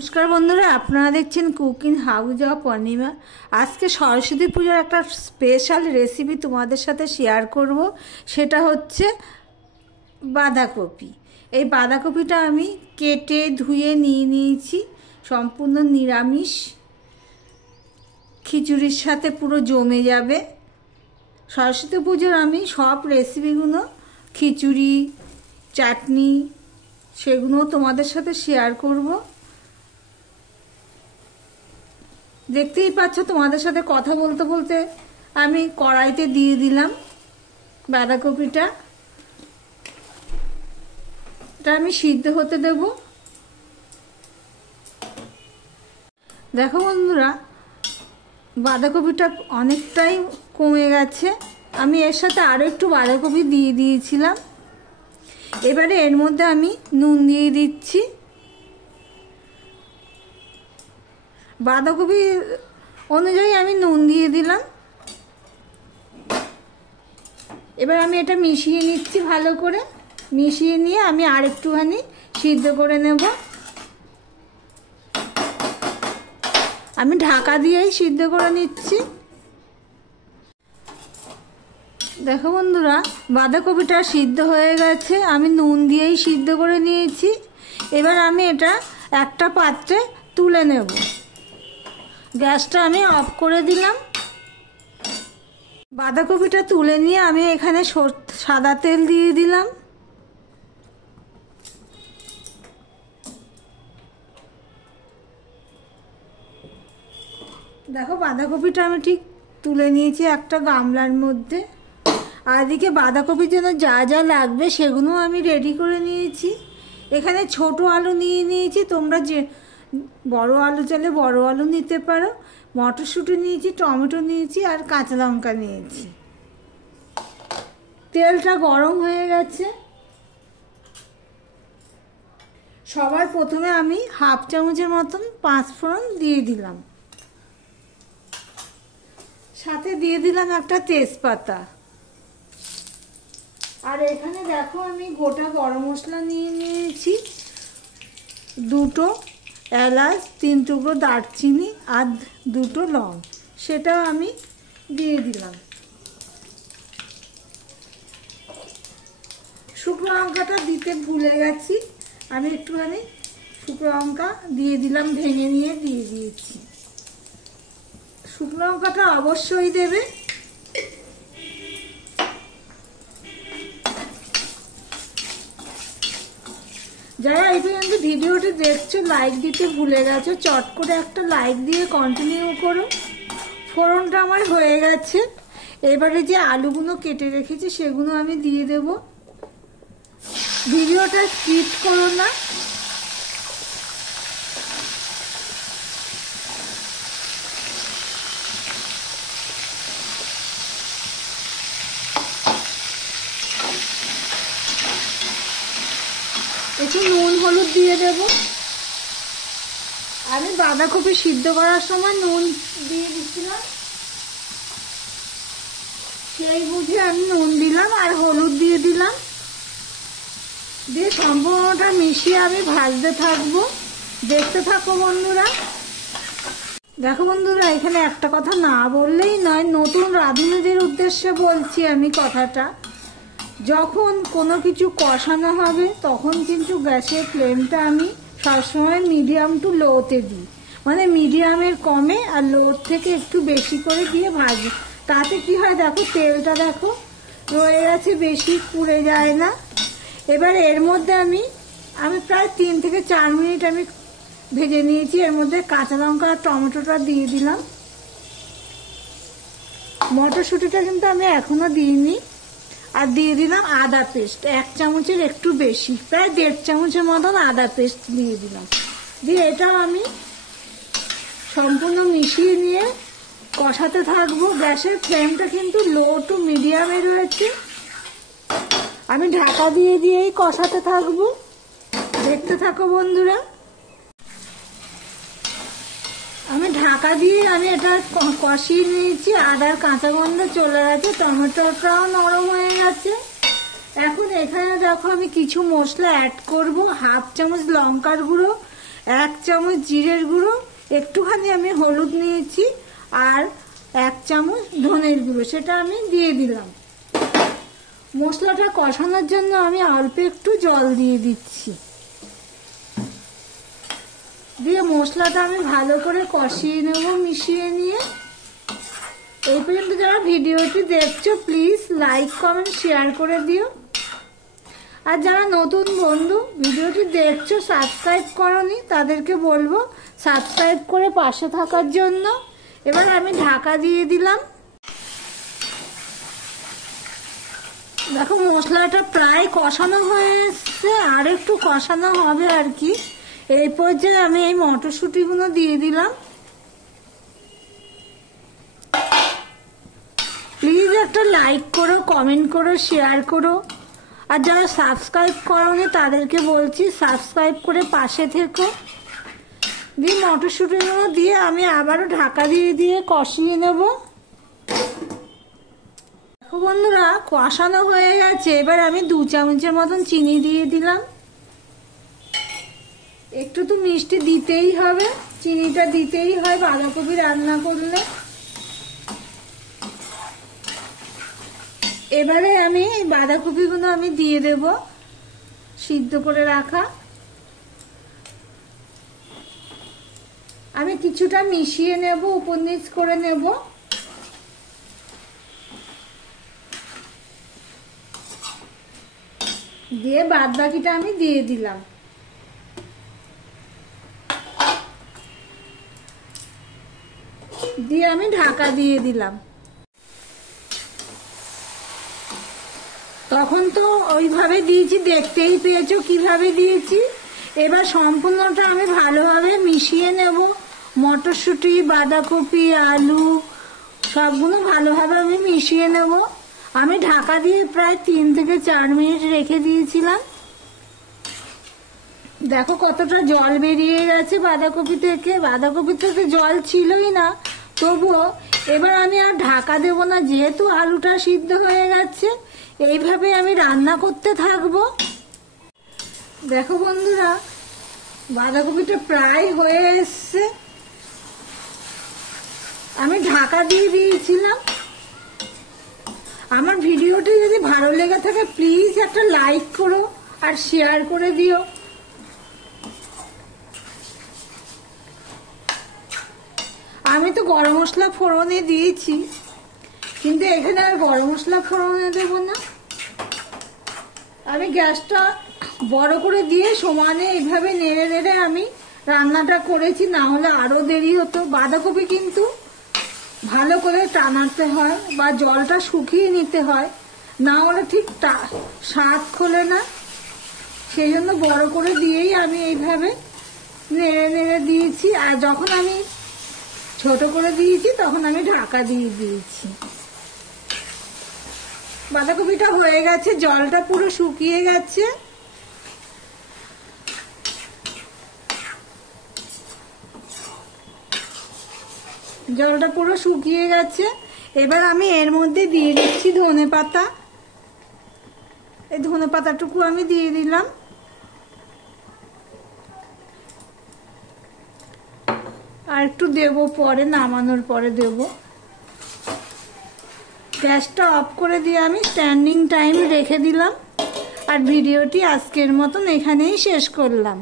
নমস্কার বন্ধুরা, আপনারা দেখছেন কুকিং হাউস অফ অনিমা। আজকে সরস্বতী পূজার একটা স্পেশাল রেসিপি তোমাদের সাথে শেয়ার করব। সেটা হচ্ছে বাঁধাকপি। এই বাঁধাকপিটা আমি কেটে ধুয়ে নিয়েছি, সম্পূর্ণ নিরামিষ, খিচুড়ির সাথে পুরো জমে যাবে। সরস্বতী পুজোর আমি সব রেসিপিগুলো, খিচুড়ি, চাটনি, সেগুলো তোমাদের সাথে শেয়ার করব। দেখতেই পাচ্ছ, তোমাদের সাথে কথা বলতে বলতে আমি কড়াইতে দিয়ে দিলাম বাঁধাকপিটা। এটা আমি সিদ্ধ হতে দেব। দেখো বন্ধুরা, বাঁধাকপিটা অনেকটাই কমে গেছে। আমি এর সাথে আরও একটু বাঁধাকপি দিয়ে দিয়েছিলাম। এবারে এর মধ্যে আমি নুন দিয়ে দিচ্ছি। বাঁধাকপি অনুযায়ী আমি নুন দিয়ে দিলাম। এবার আমি এটা মিশিয়ে নিচ্ছি ভালো করে। মিশিয়ে নিয়ে আমি আর একটুখানি সিদ্ধ করে নেব। আমি ঢাকা দিয়েই সিদ্ধ করে নিচ্ছি। দেখো বন্ধুরা, বাঁধাকপিটা সিদ্ধ হয়ে গেছে। আমি নুন দিয়েই সিদ্ধ করে নিয়েছি। এবার আমি এটা একটা পাত্রে তুলে নেব। গ্যাসটা আমি অফ করে দিলাম। বাঁধাকপিটা তুলে নিয়ে আমি এখানে সাদা তেল দিয়ে দিলাম। দেখো, বাঁধাকপিটা আমি ঠিক তুলে নিয়েছি একটা গামলার মধ্যে। আর এদিকে বাঁধাকপির জন্য যা যা লাগবে সেগুলো আমি রেডি করে নিয়েছি। এখানে ছোট আলু নিয়ে নিয়েছি, তোমরা যে বড় আলু চাইলে বড় আলু নিতে পারো। মটরশুঁটি নিয়েছি, টমেটো নিয়েছি, আর কাঁচা লঙ্কা নিয়েছি। তেলটা গরম হয়ে গেছে। সবার প্রথমে আমি হাফ চামচের মতন পাঁচফোড়ন দিয়ে দিলাম। সাথে দিয়ে দিলাম একটা তেজপাতা। আর এখানে দেখো, আমি গোটা গরম মশলা নিয়ে নিয়েছি, দুটো এলাচ, 3 টুকরো দারচিনি, আর 2টো লং, সেটাও আমি দিয়ে দিলাম। শুকনো লঙ্কাটা দিতে ভুলে গেছি, আমি একটুখানি শুকনো লঙ্কা দিয়ে দিলাম, ভেঙে নিয়ে দিয়ে দিয়েছি। শুকনো লঙ্কাটা অবশ্যই দেবে। যারা এই পর্যন্ত ভিডিওটি দেখছো, লাইক দিতে ভুলে গেছো, চট করে একটা লাইক দিয়ে কন্টিনিউ করো। ফোড়নটা আমার হয়ে গেছে। এবারে যে আলুগুলো কেটে রেখেছি সেগুলো আমি দিয়ে দেব। ভিডিওটা স্কিপ করো না। একটু নুন হলুদ দিয়ে দেব। আমি বাঁধাকপি সিদ্ধ করার সময় নুন দিয়ে দিচ্ছিলাম, সেই বুঝে আমি নুন দিলাম আর হলুদ দিয়ে দিলাম। দিয়ে সম্পূর্ণটা মিশিয়ে আমি ভাজতে থাকবো। দেখতে থাকো বন্ধুরা। দেখো বন্ধুরা, এখানে একটা কথা না বললেই নয়, নতুন রাঁধুনিদের উদ্দেশ্যে বলছি আমি কথাটা। যখন কোনো কিছু কষানো হবে তখন কিন্তু গ্যাসের ফ্লেমটা আমি সবসময় মিডিয়াম টু লোতে দিই। মানে মিডিয়ামের কমে আর লো থেকে একটু বেশি করে দিয়ে ভাজি। তাতে কি হয় দেখো, তেলটা দেখো রয়ে গেছে, বেশি পুড়ে যায় না। এবার এর মধ্যে আমি প্রায় 3 থেকে 4 মিনিট আমি ভেজে নিয়েছি। এর মধ্যে কাঁচা লঙ্কা আর টমেটোটা দিয়ে দিলাম। মটরশুঁটিটা কিন্তু আমি এখনো দিইনি। আর দিয়ে দিলাম আদা পেস্ট, 1 চামচের একটু বেশি, প্রায় 1.5 চামচের মতন আদা পেস্ট দিয়ে দিলাম। দিয়ে এটাও আমি সম্পূর্ণ মিশিয়ে নিয়ে কষাতে থাকবো। গ্যাসের ফ্লেমটা কিন্তু লো টু মিডিয়ামে রয়েছে। আমি ঢাকা দিয়ে দিয়েই কষাতে থাকবো। দেখতে থাকো বন্ধুরা। আমি ঢাকা দিয়ে আমি এটা কষিয়ে নিয়েছি। আদার কাঁচা গন্ধ চলে গেছে, টমেটোটাও নরম হয়ে গেছে। এখন এখানে দেখো, আমি কিছু মশলা অ্যাড করব। হাফ চামচ লঙ্কার গুঁড়ো, 1 চামচ জিরের গুঁড়ো, একটুখানি আমি হলুদ নিয়েছি, আর 1 চামচ ধনের গুঁড়ো, সেটা আমি দিয়ে দিলাম। মশলাটা কষানোর জন্য আমি অল্প একটু জল দিয়ে দিচ্ছি। দিয়ে মশলাটা আমি ভালো করে কষিয়ে নেব, মিশিয়ে নিয়ে। এই পর্যন্ত যারা ভিডিওটি দেখছো প্লিজ লাইক কমেন্ট শেয়ার করে দিও। আর যারা নতুন বন্ধু ভিডিওটি দেখছো সাবস্ক্রাইব করনি, তাদেরকে বলবো সাবস্ক্রাইব করে পাশে থাকার জন্য। এবার আমি ঢাকা দিয়ে দিলাম। দেখো মশলাটা প্রায় কষানো হয়ে এসছে, আর একটু কষানো হবে আর কি। এই পর্যায়ে আমি এই মটরশুঁটিগুলো দিয়ে দিলাম। প্লিজ একটা লাইক করো, কমেন্ট করো, শেয়ার করো। আর যারা সাবস্ক্রাইব করোনি তাদেরকে বলছি সাবস্ক্রাইব করে পাশে থেকো। দিয়ে মটরশুঁটিগুলো দিয়ে আমি আবারও ঢাকা দিয়ে দিয়ে কষিয়ে নেব। দেখো বন্ধুরা কষানো হয়ে গেছে। এবার আমি 2 চামচের মতন চিনি দিয়ে দিলাম। একটু তো মিষ্টি দিতেই হবে, চিনিটা দিতেই হয় বাঁধাকপি রান্না করলে। এবারে আমি এই বাঁধাকপিগুলো আমি দিয়ে দেব সিদ্ধ করে রাখা। আমি কিছুটা মিশিয়ে নেব, উপর নিচ করে নেব। দিয়ে বাদ বাকিটা আমি দিয়ে দিলাম। দিয়ে আমি ঢাকা দিয়ে দিলাম। তখন তো ওইভাবে দিয়েছি, দেখতেই পেয়েছো কিভাবে দিয়েছি। এবার সম্পূর্ণটা আমি ভালোভাবে মিশিয়ে নেব। মটরশুঁটি, বাঁধাকপি, আলু সবগুলো ভালোভাবে আমি মিশিয়ে নেব। আমি ঢাকা দিয়ে প্রায় 3 থেকে 4 মিনিট রেখে দিয়েছিলাম। দেখো কতটা জল বেরিয়ে গেছে বাঁধাকপি থেকে। বাঁধাকপি থেকে জল ছিলই না, তবুও এবার আমি আর ঢাকা দেব না, যেহেতু আলুটা সিদ্ধ হয়ে গেছে। এইভাবে আমি রান্না করতে থাকবো। দেখো বন্ধুরা বাঁধাকপিটা প্রায় হয়ে এসছে। আমি ঢাকা দিয়ে দিয়েছিলাম। আমার ভিডিওটি যদি ভালো লেগে থাকে প্লিজ একটা লাইক করো আর শেয়ার করে দিও। আমি তো গরম মশলা ফোড়নে দিয়েছি, কিন্তু এখানে আর গরম মশলা ফোড়নে দেবো না। আমি গ্যাসটা বড় করে দিয়ে সমানে এইভাবে নেড়ে নেড়ে আমি রান্নাটা করেছি, না হলে আরো দেরি হতো। বাঁধাকপি কিন্তু ভালো করে টানাতে হয় বা জলটা শুকিয়ে নিতে হয়, না হলে ঠিক স্বাদ খোলে না। সেই জন্য বড় করে দিয়েই আমি এইভাবে নেড়ে নেড়ে দিয়েছি। আর যখন আমি ছোট করে দিয়েছি তখন আমি ঢাকা দিয়ে দিয়েছি। বাঁধাকপিটা হয়ে গেছে, জলটা পুরো শুকিয়ে গেছে। জলটা পুরো শুকিয়ে গেছে। এবার আমি এর মধ্যে দিয়ে দিচ্ছি ধনেপাতা। এই ধনেপাতাটুকু আমি দিয়ে দিলাম। আর একটু দেবো পরে, নামানোর পরে দেব। গ্যাসটা অফ করে দিয়ে আমি স্ট্যান্ডিং টাইম রেখে দিলাম। আর ভিডিওটি আজকের মতন এখানেই শেষ করলাম।